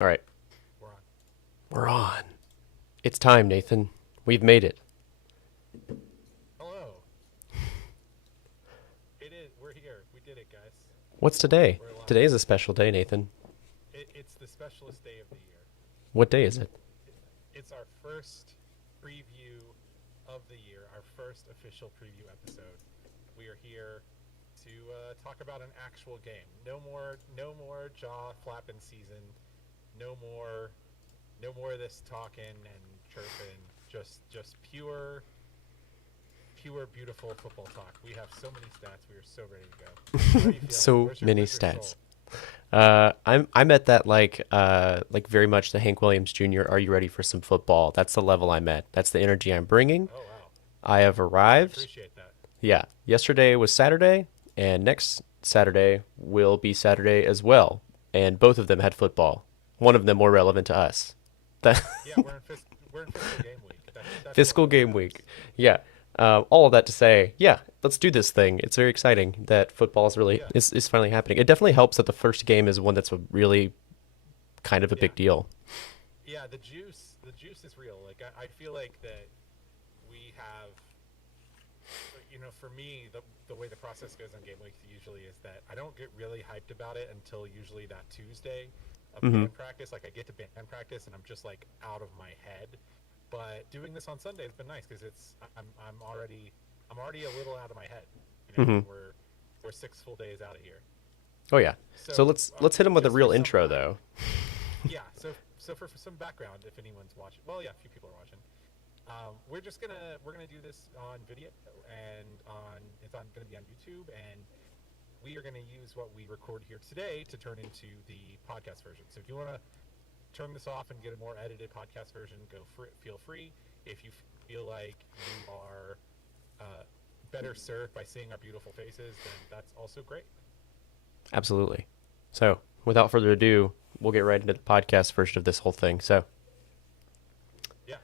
All right, We're on. we're on. It's time, Nathan. We've made it. Hello. It is. We're here. We did it, guys. What's today? We're Today alive. is a special day, Nathan. It's the specialist day of the year. What day is it? It's our first preview of the year, our first official preview episode. We are here to talk about an actual game. No more jaw flapping season. No more, no more of this talking and chirping. Just pure, beautiful football talk. We have so many stats. We are so ready to go. How are you feeling? So many Where's your stats. soul? I'm at that like very much the Hank Williams Jr. Are you ready for some football? That's the level I'm at. That's the energy I'm bringing. Oh wow, I have I arrived. appreciate that. Yeah, yesterday was Saturday, and next Saturday will be Saturday as well. And both of them had football. One of them more relevant to us. That Yeah, we're in fiscal game week. That's what fiscal game matters. week. Yeah. All of that to say, yeah, let's do this thing. It's very exciting that football is really Yeah, is finally happening. It definitely helps that the first game is one that's a really kind of a yeah, big deal. yeah. The juice is real. Like I feel like that we have. For me, the way the process goes on game week usually is that I don't get really hyped about it until usually that Tuesday of Hmm. band practice. Like I get to band practice and I'm just like out of my head. But doing this on Sunday has been nice because I'm already a little out of my head. Hmm. We're 6 full days out of here. Oh yeah. So So let's hit him with a just for real some intro though. yeah. So for some background, if anyone's watching, well, yeah, a few people are watching. We're gonna do this on video and on it's on gonna be on YouTube, and we are gonna use what we record here today to turn into the podcast version. So if you want to turn this off and get a more edited podcast version, feel free. If you feel like you are uh, better served by seeing our beautiful faces, then that's also great. Absolutely. So without further ado, we'll get right into the podcast version of this whole thing. So Yeah,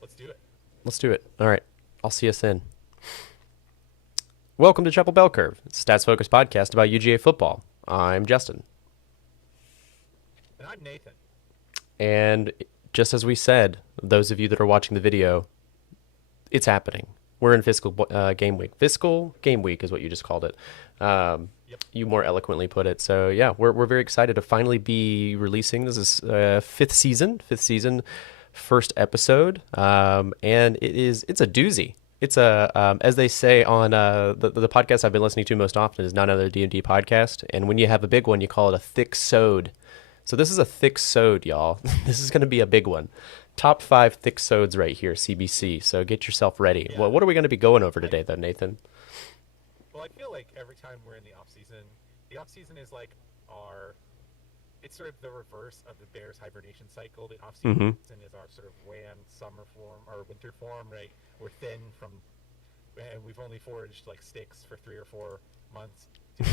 let's do it. let's do it. All right. I'll see us in. Welcome to Triple Bell Curve, it's a stats focused podcast about UGA football. I'm Justin. And I'm Nathan. And just as we said, those of you that are watching the video, it's happening. We're in fiscal game week. Fiscal game week is what you just called it. Yep. You more eloquently put it. So yeah, we're very excited to finally be releasing. This is fifth season, first episode, and it's a doozy. It's a as they say on the podcast I've been listening to most often is not another D&D podcast, and when you have a big one, you call it a thick sode. So this is a thick sode, y'all. This is going to be a big one. Top five thick sodes right here, CBC. So get yourself ready. Well, Yeah. what are we going to be going over I today, though, Nathan? Well, I feel like every time we're in the off season is like our it's sort of the reverse of the Bears hibernation cycle. The off Mm-hmm. season is our sort of wan summer form or winter form, right? We're thin from and we've only foraged like sticks for 3 or 4 months,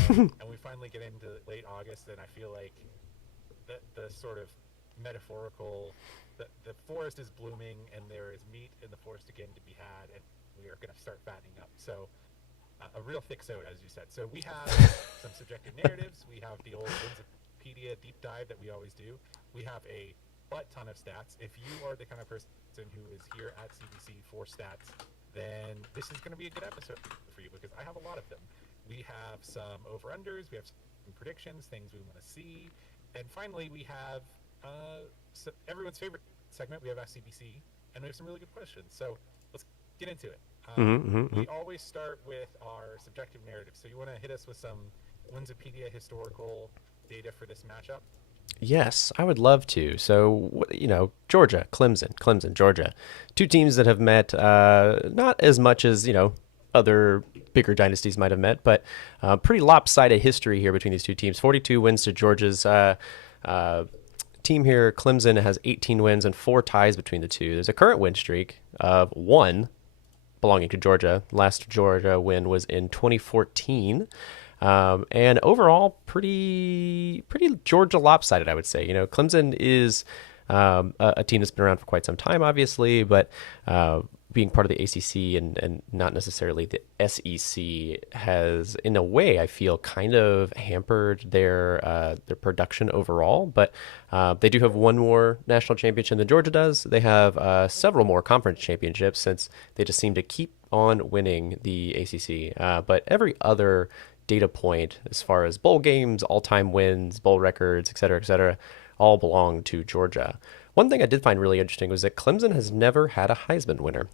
and we finally get into late August, and I feel like the sort of metaphorical the forest is blooming and there is meat in the forest again to be had, and we are going to start fattening up. So a real thick soda, as you said. So we have some subjective narratives. We have the old Wikipedia deep dive that we always do. We have a butt ton of stats. If you are the kind of person who is here at CBC for stats, then this is going to be a good episode for you because I have a lot of them. We have some over-unders. We have some predictions, things we want to see. And finally, we have everyone's favorite segment. We have Ask CBC, and we have some really good questions. So let's get into it. Mm-hmm, mm-hmm. We always start with our subjective narrative. So you want to hit us with some Wikipedia historical data for this matchup? Yes, I would love to. So, Georgia, Clemson, Georgia. Two teams that have met not as much as, other bigger dynasties might have met, but pretty lopsided history here between these two teams. 42 wins to Georgia's uh, team here. Clemson has 18 wins and four ties between the two. There's a current win streak of one belonging to Georgia. Last Georgia win was in 2014. And overall, pretty Georgia lopsided, I would say. Clemson is a team that's been around for quite some time, obviously, but being part of the ACC and not necessarily the SEC has, in a way, I feel kind of hampered their production overall. But they do have one more national championship than Georgia does. They have several more conference championships since they just seem to keep on winning the ACC. But every other data point, as far as bowl games, all-time wins, bowl records, et cetera, all belong to Georgia. One thing I did find really interesting was that Clemson has never had a Heisman winner.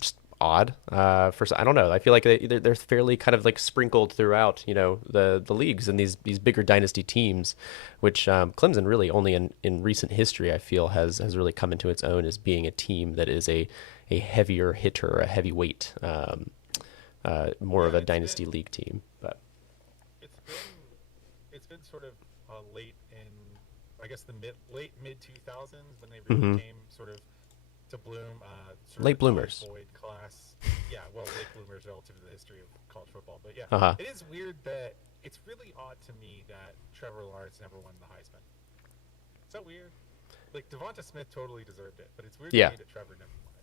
Just odd. I don't know. I feel like they're fairly kind of like sprinkled throughout, the leagues and these bigger dynasty teams, which Clemson really only in recent history I feel has really come into its own as being a team that is a heavier hitter, a heavyweight, more Yeah, of a dynasty league team. But it's been it's been sort of late in, I guess, the late mid 2000s when they really mhm. came sort of to bloom. Sort of Late the Tommy bloomers. Boyd class. Yeah, well, late bloomers relative to the history of college football. But yeah, Uh huh. it is weird that it's really odd to me that Trevor Lawrence never won the Heisman. Is that weird? Like Devonta Smith totally deserved it, but it's weird to Yeah. me that Trevor never won it.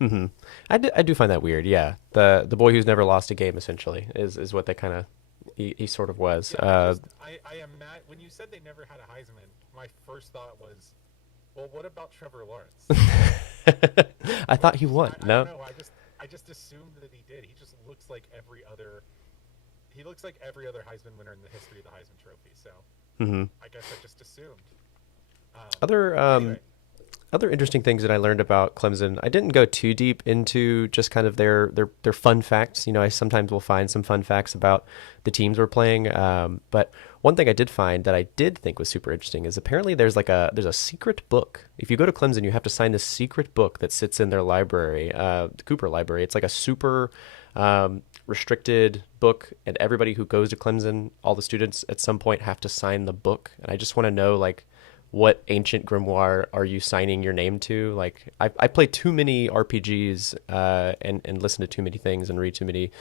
hmm I do find that weird. Yeah, the boy who's never lost a game essentially is what they kind of he sort of was. Yeah, I am mad. When you said they never had a Heisman, my first thought was, well, what about Trevor Lawrence? I thought he won. I don't No. know. I just assumed that he did. He just looks like every other. He looks like every other Heisman winner in the history of the Heisman Trophy. So hmm I guess I just assumed. Other Anyway, other interesting things that I learned about Clemson. I didn't go too deep into just kind of their fun facts. I sometimes will find some fun facts about the teams we're playing. But one thing I did find that I did think was super interesting is apparently there's a secret book. If you go to Clemson, you have to sign this secret book that sits in their library, the Cooper Library. It's like a super restricted book, and everybody who goes to Clemson, all the students at some point have to sign the book. And I just want to know like what ancient grimoire are you signing your name to? Like, I play too many RPGs and listen to too many things and read too many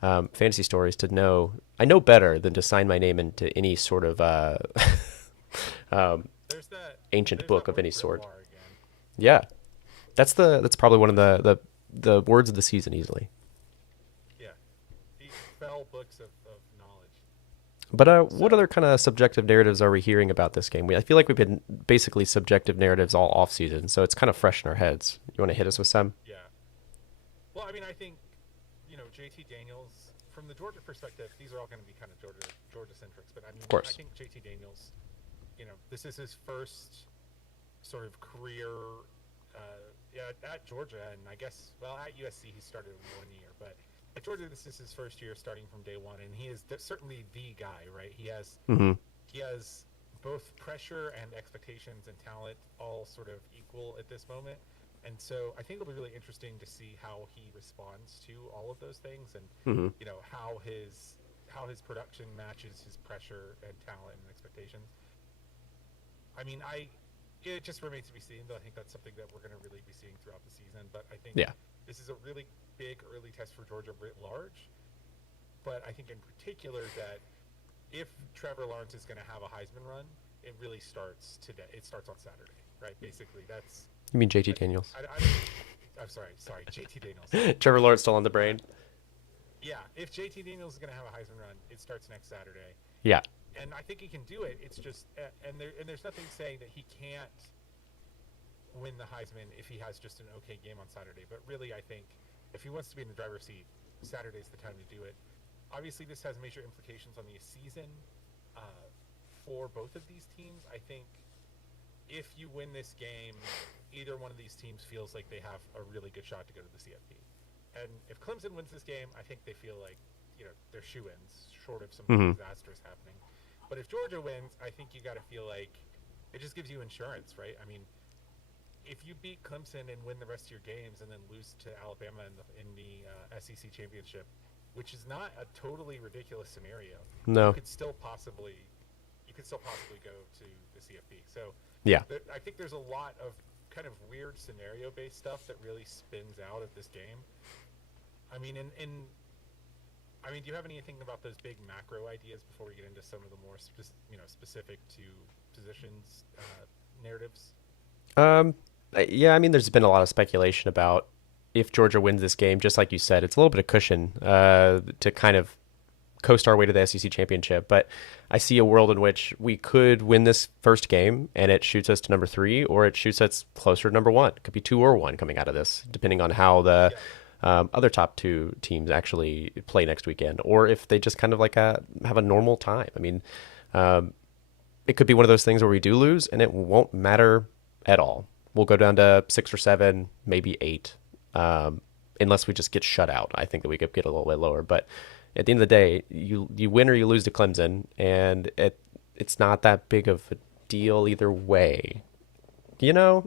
fantasy stories to know. I know better than to sign my name into any sort of um, there's that. ancient There's book that of word any sort. grimoire again. Yeah, that's probably one of What's the words of the season easily. yeah? These fell books of knowledge. But what So other kind of subjective narratives are we hearing about this game? I feel like we've been basically subjective narratives all off season, so it's kind of fresh in our heads. You want to hit us with some? yeah. Well, I mean, I think JT Daniels from the Georgia perspective, these are all going to be kind of Georgia centrics. But I mean, Of I course. think JT Daniels, this is his first sort of career yeah, at Georgia, and I guess at USC he started in 1 year, but at Georgia this is his first year starting from day one, and he is certainly the guy, right? hmm He has both pressure and expectations and talent all sort of equal at this moment. And so I think it'll be really interesting to see how he responds to all of those things and hmm how his production matches his pressure and talent and expectations. I mean, it just remains to be seen, though I think that's something that we're going to really be seeing throughout the season. But I think Yeah. this is a really big early test for Georgia writ large. But I think in particular that if Trevor Lawrence is going to have a Heisman run, it really starts today. It starts on Saturday, right? Basically, You mean JT Daniels? I'm sorry, JT Daniels. Trevor Lawrence still on the brain? Yeah, if JT Daniels is going to have a Heisman run, it starts next Saturday, Yeah. and I think he can do it. It's just, there's nothing saying that he can't win the Heisman if he has just an okay game on Saturday. But really, I think if he wants to be in the driver's seat, Saturday's the time to do it. Obviously, this has major implications on the season for both of these teams. I think if you win this game, either one of these teams feels like they have a really good shot to go to the CFP. And if Clemson wins this game, I think they feel like they're shoe-ins, short of something hmm disastrous happening. But if Georgia wins, I think you got to feel like it just gives you insurance, right? I mean, if you beat Clemson and win the rest of your games and then lose to Alabama in the SEC championship, which is not a totally ridiculous scenario, you No. could still possibly go to the CFP. So Yeah. I think there's a lot of kind of weird scenario-based stuff that really spins out of this game. I mean, do you have anything about those big macro ideas before we get into some of the more specific to positions narratives? Yeah, I mean, there's been a lot of speculation about if Georgia wins this game, just like you said, it's a little bit of cushion to kind of coast our way to the SEC championship. But I see a world in which we could win this first game and it shoots us to number three, or it shoots us closer to number one. It could be two or one coming out of this, depending on how the Yeah, other top two teams actually play next weekend, or if they just kind of like have a normal time. I mean, it could be one of those things where we do lose and it won't matter at all. We'll go down to 6 or 7, maybe 8, unless we just get shut out. I think that we could get a little bit lower, but at the end of the day, you win or you lose to Clemson, and it's not that big of a deal either way. You know,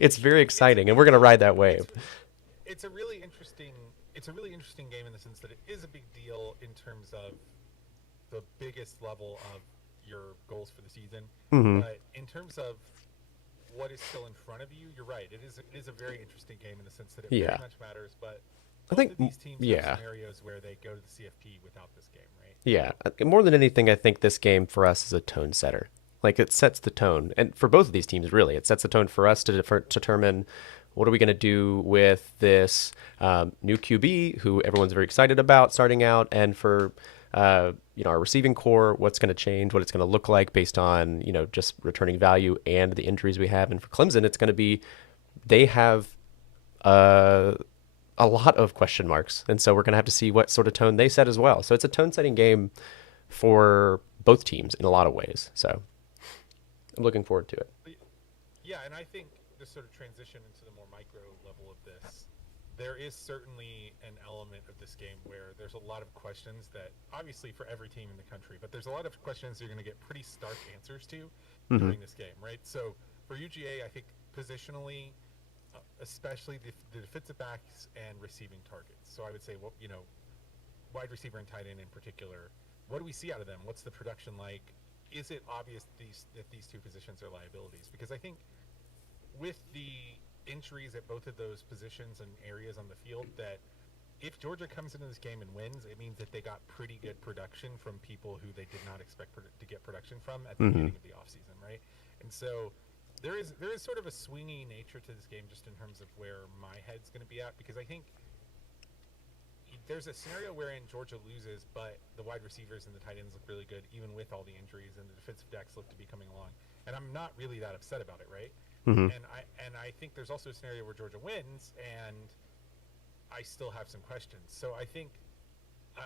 it's very it's a exciting, and big we're gonna deal. ride that It's wave. it's a really interesting game in the sense that it is a big deal in terms of the biggest level of your goals for the season. Hmm. But in terms of what is still in front of you, you're right. It is a very interesting game in the sense that it very Yeah, much matters. But I both think of these teams have yeah, scenarios where they go to the CFP without this game, right? yeah. More than anything, I think this game for us is a tone setter. Like it sets the tone, and for both of these teams, really, it sets the tone for us to determine what are we going to do with this new QB, who everyone's very excited about starting out, and for our receiving core, what's going to change, what it's going to look like based on just returning value and the injuries we have. And for Clemson, it's going to be they have uh, a lot of question marks, and so we're going to have to see what sort of tone they set as well. So it's a tone setting game for both teams in a lot of ways. So I'm looking forward to it. But yeah, and I think to sort of transition into the more micro level of this, there is certainly an element of this game where there's a lot of questions that, obviously for every team in the country, but there's a lot of questions you're going to get pretty stark answers to Hmm. during this game, right? So for UGA, I think positionally, especially the defensive backs and receiving targets. So I would say, well, wide receiver and tight end in particular, what do we see out of them? What's the production like? Is it obvious that these two positions are liabilities? Because I think with the injuries at both of those positions and areas on the field, that if Georgia comes into this game and wins, it means that they got pretty good production from people who they did not expect to get production from at the Hmm. beginning of the offseason, right? And so there is sort of a swingy nature to this game just in terms of where my head's going to be at, because I think there's a scenario wherein Georgia loses, but the wide receivers and the tight ends look really good, even with all the injuries, and the defensive backs look to be coming along. And I'm not really that upset about it, right? Hmm. And I think there's also a scenario where Georgia wins, and I still have some questions. So I think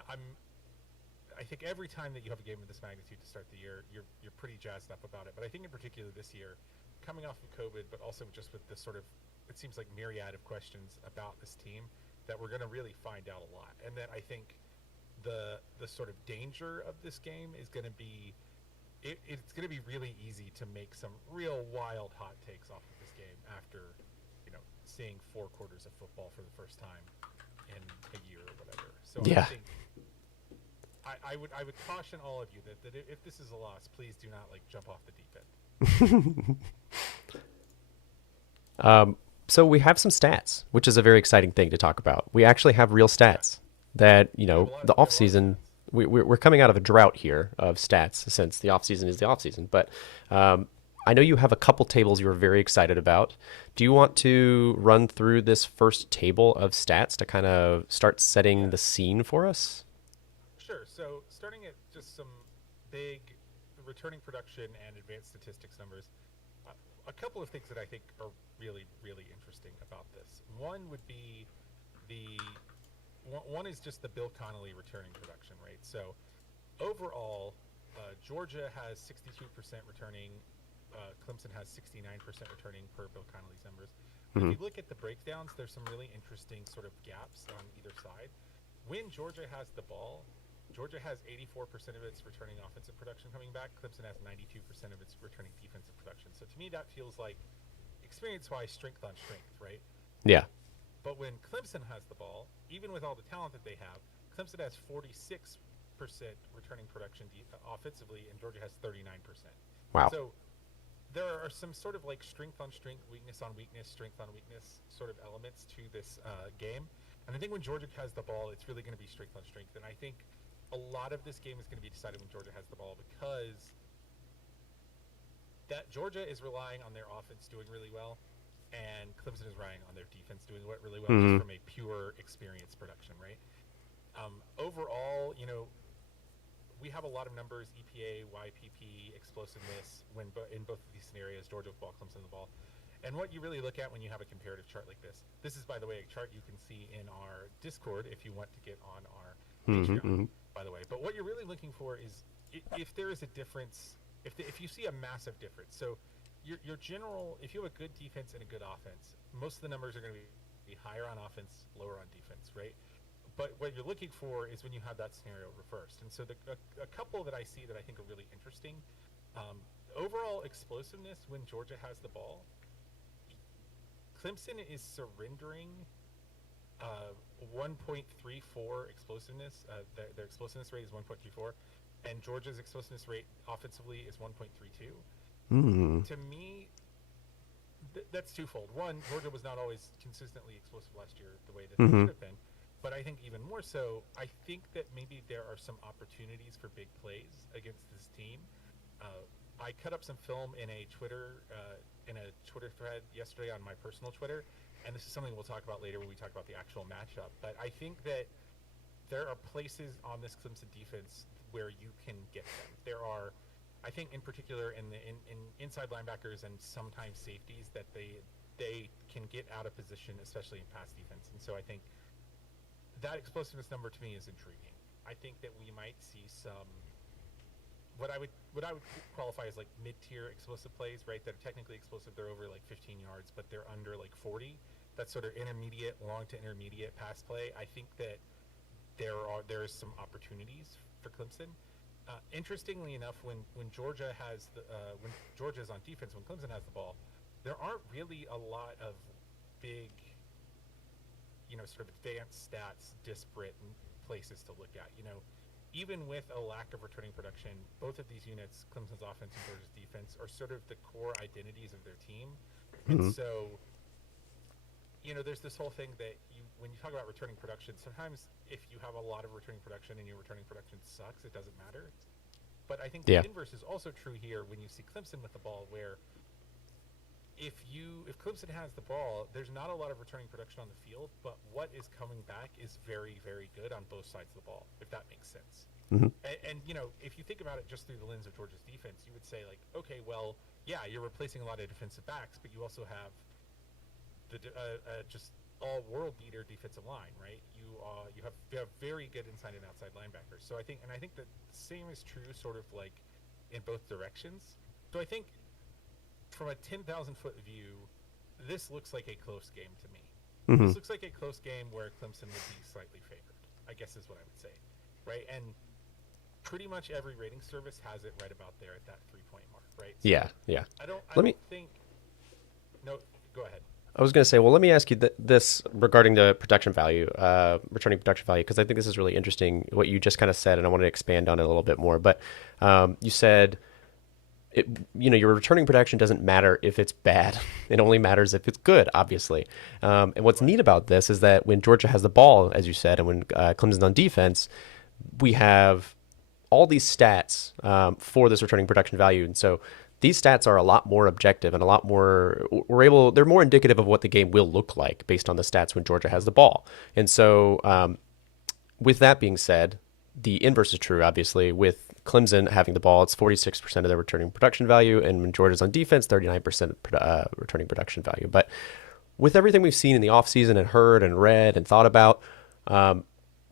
I'm I think every time that you have a game of this magnitude to start the year, you're pretty jazzed up about it. But I think in particular this year, coming off of COVID, but also just with this sort of, it seems like myriad of questions about this team, that we're going to really find out a lot. And then I think the sort of danger of this game is going to be, it's going to be really easy to make some real wild hot takes off of this game after seeing 4 quarters of football for the first time in a year or whatever. So I Yeah. think I would caution all of you that if this is a loss, please do not like jump off the deep end. So we have some stats, which is a very exciting thing to talk about. We actually have real Yeah, stats that, the we have a lot of offseason, stats. we're coming out of a drought here of stats since the offseason is the offseason. But I know you have a couple tables you were very excited about. Do you want to run through this first table of stats to kind of start setting Yeah, the scene for us? sure. So starting at just some big returning production and advanced statistics numbers, a couple of things that I think are really, really interesting about this. One would be the one is just the Bill Connolly returning production rate. So overall, Georgia has 62% returning. Clemson has 69% returning per Bill Connolly's numbers. But if Hmm. you look at the breakdowns, there's some really interesting sort of gaps on either side. When Georgia has the ball, Georgia has 84% of its returning offensive production coming back. Clemson has 92% of its returning defensive production. So to me, that feels like experience-wise strength on strength, right? Yeah. But when Clemson has the ball, even with all the talent that they have, Clemson has 46% returning production offensively, and Georgia has 39%. Wow. So there are some sort of like strength on strength, weakness on weakness, strength on weakness sort of elements to this game. And I think when Georgia has the ball, it's really going to be strength on strength. And I think a lot of this game is going to be decided when Georgia has the ball, because that Georgia is relying on their offense doing really well, and Clemson is relying on their defense doing really well, just Mm-hmm. from a pure experience production, right? Overall, we have a lot of numbers: EPA, YPP, explosiveness. In both of these scenarios, Georgia with ball, Clemson the ball. And what you really look at when you have a comparative chart like this is, by the way, a chart you can see in our Discord if you want to get on our Mm-hmm. Patreon, Mm-hmm. by the way. But what you're really looking for is if there is a difference, if you see a massive difference. So your general, if you have a good defense and a good offense, most of the numbers are going to be higher on offense, lower on defense, right? But what you're looking for is when you have that scenario reversed. And so a couple that I see that I think are really interesting. Overall explosiveness when Georgia has the ball, Clemson is surrendering 1.34 explosiveness. Their explosiveness rate is 1.34, and Georgia's explosiveness rate offensively is 1.32. Mm-hmm. To me, that's twofold. One, Georgia was not always consistently explosive last year the way that they Mm-hmm. should have been. But I think even more so, I think that maybe there are some opportunities for big plays against this team. I cut up some film in a Twitter thread yesterday on my personal Twitter, and this is something we'll talk about later when we talk about the actual matchup. But I think that there are places on this Clemson defense where you can get them. There are, I think, in particular, in inside linebackers and sometimes safeties that they can get out of position, especially in pass defense. And so I think that explosiveness number to me is intriguing. I think that we might see some what I would qualify as like mid-tier explosive plays, right? That are technically explosive. They're over like 15 yards, but they're under like 40. That sort of intermediate, long to intermediate pass play. I think that there's some opportunities for Clemson. Interestingly enough, when Georgia has when Georgia is on defense, when Clemson has the ball, there aren't really a lot of big, sort of advanced stats, disparate places to look at. Even with a lack of returning production, both of these units, Clemson's offense and Georgia's defense, are sort of the core identities of their team. And Mm-hmm. so, there's this whole thing that when you talk about returning production, sometimes if you have a lot of returning production and your returning production sucks, it doesn't matter. But I think the Yeah. inverse is also true here when you see Clemson with the ball, where if Clemson has the ball, there's not a lot of returning production on the field, but what is coming back is very, very good on both sides of the ball, if that makes sense. Mm-hmm. And if you think about it just through the lens of Georgia's defense, you would say like, okay, well, yeah, you're replacing a lot of defensive backs, but you also have the just all world beater defensive line, right? You have very good inside and outside linebackers. So I think that the same is true sort of like in both directions. So I think from a 10,000-foot view, this looks like a close game to me. Mm-hmm. This looks like a close game where Clemson would be slightly favored, I guess is what I would say, right? And pretty much every rating service has it right about there at that 3-point mark, right? So Yeah. Yeah. I don't Let me. think. No, go ahead. I was going to say, well, let me ask you this regarding the production value, returning production value, because I think this is really interesting what you just kind of said, and I want to expand on it a little bit more. But you said, your returning production doesn't matter if it's bad; it only matters if it's good, obviously. And what's Right. neat about this is that when Georgia has the ball, as you said, and when Clemson's on defense, we have all these stats for this returning production value, and so these stats are a lot more objective and a lot more they're more indicative of what the game will look like based on the stats when Georgia has the ball. And so with that being said, the inverse is true, obviously. With Clemson having the ball, it's 46% of their returning production value, and when Georgia's on defense, 39% returning production value. But with everything we've seen in the offseason and heard and read and thought about,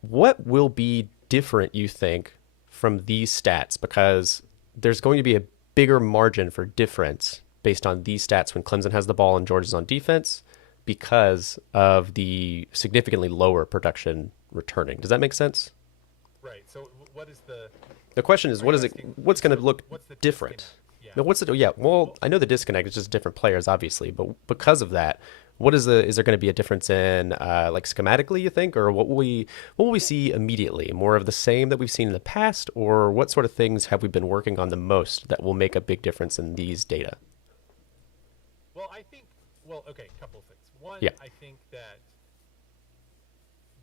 what will be different, you think, from these stats? Because there's going to be a bigger margin for difference based on these stats when Clemson has the ball and Georgia's on defense because of the significantly lower production returning. Does that make sense? Right. So what is the? The question is, Are you what's asking? going So to look what's the different? disconnect? Yeah. No, yeah, well, Well, I know the disconnect is just different players, obviously, but because of that, is there going to be a difference in, like schematically, you think, or what will we see immediately? More of the same that we've seen in the past, or what sort of things have we been working on the most that will make a big difference in these data? well, I think. Well, okay. Couple of things. One, Yeah. I think that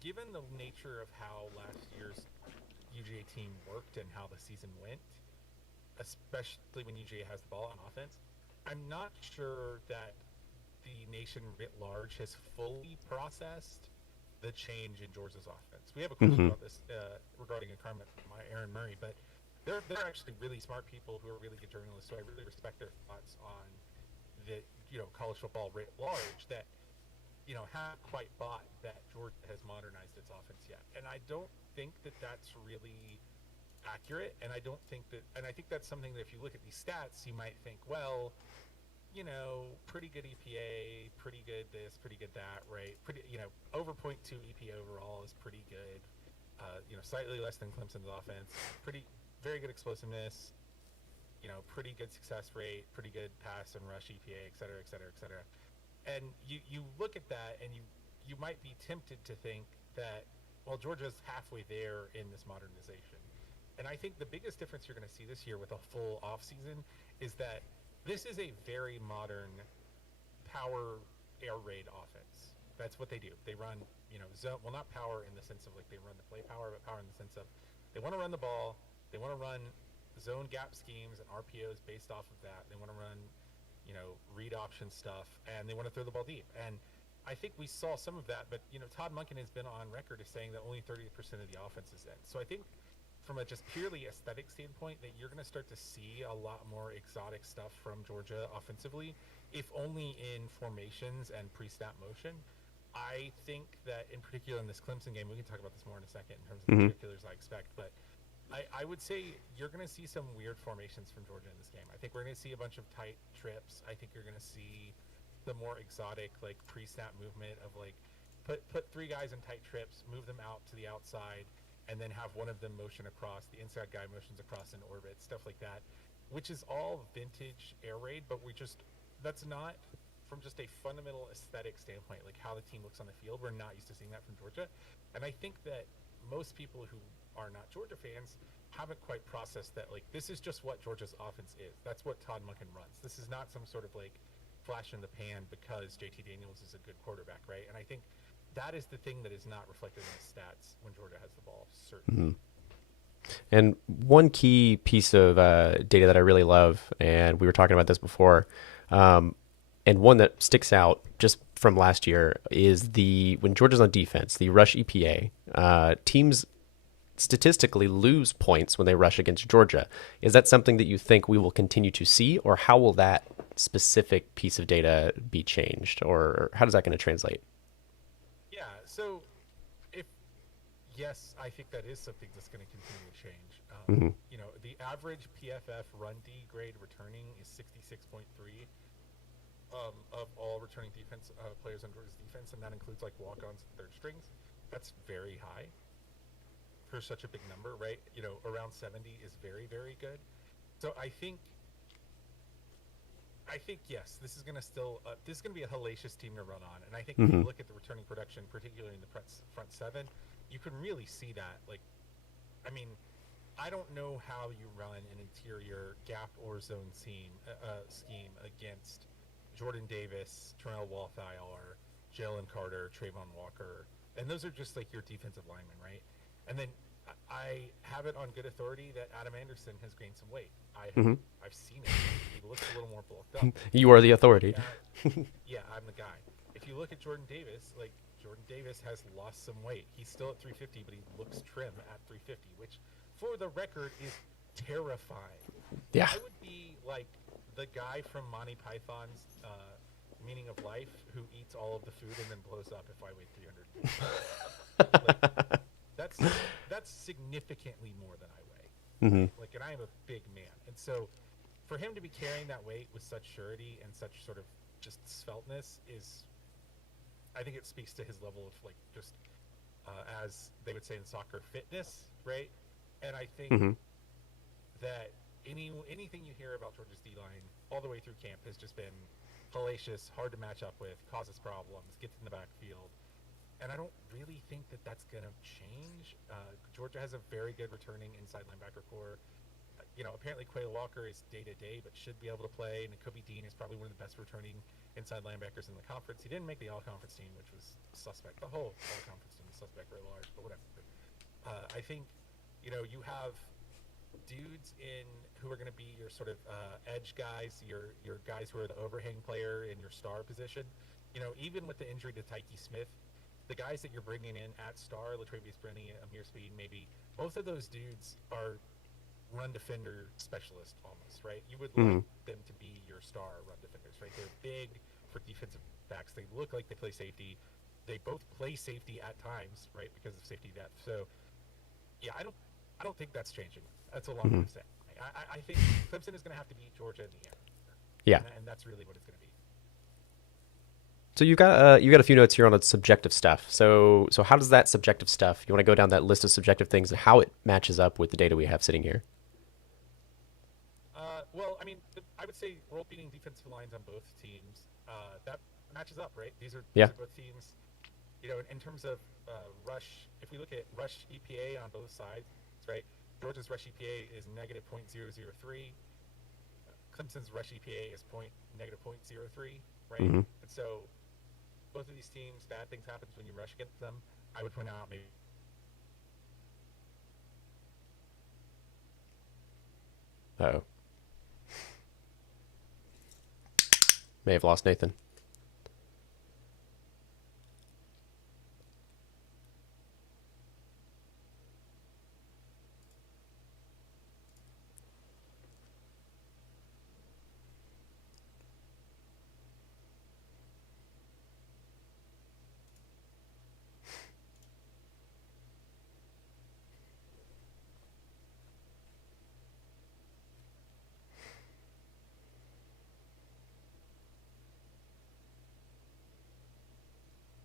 given the nature of how last year's UGA team worked and how the season went, especially when UGA has the ball on offense. I'm not sure that the nation writ large has fully processed the change in Georgia's offense. We have a question Hmm. about this regarding a comment by Aaron Murray, but they're actually really smart people who are really good journalists. So I really respect their thoughts on the college football writ large that haven't quite bought that Georgia has modernized its offense yet. And I don't think that that's really accurate. And I don't think that, and I think that's something that if you look at these stats, you might think, well, pretty good EPA, pretty good this, pretty good that, right? Pretty, over point 0.2 EPA overall is pretty good. Slightly less than Clemson's offense. Pretty, very good explosiveness. Pretty good success rate, pretty good pass and rush EPA, et cetera, et cetera, et cetera. And you look at that and you might be tempted to think that, well, Georgia's halfway there in this modernization. And I think the biggest difference you're going to see this year with a full offseason is that this is a very modern power air raid offense. That's what they do. They run, zone, well, not power in the sense of like they run the play power, but power in the sense of they want to run the ball. They want to run zone gap schemes and RPOs based off of that. They want to run, read option stuff, and they want to throw the ball deep. And I think we saw some of that, but Todd Monken has been on record as saying that only 30% of the offense is in. So I think from a just purely aesthetic standpoint that you're going to start to see a lot more exotic stuff from Georgia offensively, if only in formations and pre-snap motion. I think that in particular in this Clemson game, we can talk about this more in a second in terms of the Hmm. particulars I expect, but I would say you're going to see some weird formations from Georgia in this game. I think we're going to see a bunch of tight trips. I think you're going to see the more exotic like pre-snap movement of like put three guys in tight trips, move them out to the outside, and then have one of them motion across, the inside guy motions across in orbit, stuff like that, which is all vintage air raid, but that's not from just a fundamental aesthetic standpoint, like how the team looks on the field. We're not used to seeing that from Georgia. And I think that most people who are not Georgia fans haven't quite processed that like this is just what Georgia's offense is. That's what Todd Monken runs. This is not some sort of like flash in the pan because JT Daniels is a good quarterback, right? And I think that is the thing that is not reflected in the stats when Georgia has the ball, certainly. Hmm. And one key piece of data that I really love, and we were talking about this before, um, and one that sticks out just from last year is the when Georgia's on defense, the rush EPA. Teams statistically lose points when they rush against Georgia. Is that something that you think we will continue to see, or how will that specific piece of data be changed, or how does that going to translate? Yeah, so if yes, I think that is something that's going to continue to change. Hmm. The average PFF run D grade returning is 66.3 of all returning defense players on Georgia's defense, and that includes like walk-ons and third strings. That's very high for such a big number, right? Around 70 is very, very good. So I think yes, this is going to be a hellacious team to run on, and I think if you Hmm. look at the returning production, particularly in the front seven, you can really see that. Like, I mean, I don't know how you run an interior gap or zone scheme against Jordan Davis, Terrell Walthier, Jalen Carter, Trayvon Walker, and those are just like your defensive linemen, right? And then I have it on good authority that Adam Anderson has gained some weight. Hmm. I've seen it. He looks a little more bulked up. You are the If you look authority. at Yeah, I'm the guy. If you look at Jordan Davis, like Jordan Davis has lost some weight. He's still at 350, but he looks trim at 350, which for the record is terrifying. Yeah. I would be like the guy from Monty Python's Meaning of Life who eats all of the food and then blows up if I weigh 300 pounds. Like that's that's significantly more than I weigh, Hmm. right? Like, and I am a big man, and so for him to be carrying that weight with such surety and such sort of just sveltness is, I think it speaks to his level of like just as they would say in soccer, fitness, right? And I think Hmm. that anything you hear about Georgia's D line all the way through camp has just been hellacious, hard to match up with, causes problems, gets in the backfield, and I don't really think that that's going to change. Georgia has a very good returning inside linebacker core. Apparently Quay Walker is day to day, but should be able to play. And Kobe Dean is probably one of the best returning inside linebackers in the conference. He didn't make the all conference team, which was suspect. The whole all conference team was suspect very large, but whatever. I think, you have dudes in who are going to be your sort of edge guys, your guys who are the overhang player in your star position. Even with the injury to Tyke Smith, the guys that you're bringing in at star, Latravius Brenny, Amir Speed, maybe both of those dudes are run defender specialist almost, right? You would like Mm-hmm. them to be your star run defenders, right? They're big for defensive backs. They look like they play safety. They both play safety at times, right, because of safety depth. So yeah, I don't think that's changing. That's a long way Mm-hmm. of saying. I think Clemson is going to have to beat Georgia in the end, Yeah. and that's really what it's going to be. So you got a few notes here on the subjective stuff. So how does that subjective stuff? You want to go down that list of subjective things and how it matches up with the data we have sitting here? Well, I mean, I would say world beating defensive lines on both teams. That matches up, right? These Yeah. are both teams. In terms of rush, if we look at rush EPA on both sides, right? Georgia's rush EPA is negative .003. Clemson's rush EPA is negative .03, right? Mm-hmm. And so both of these teams, bad things happen when you rush against them. I would point out maybe. Oh, may have lost Nathan.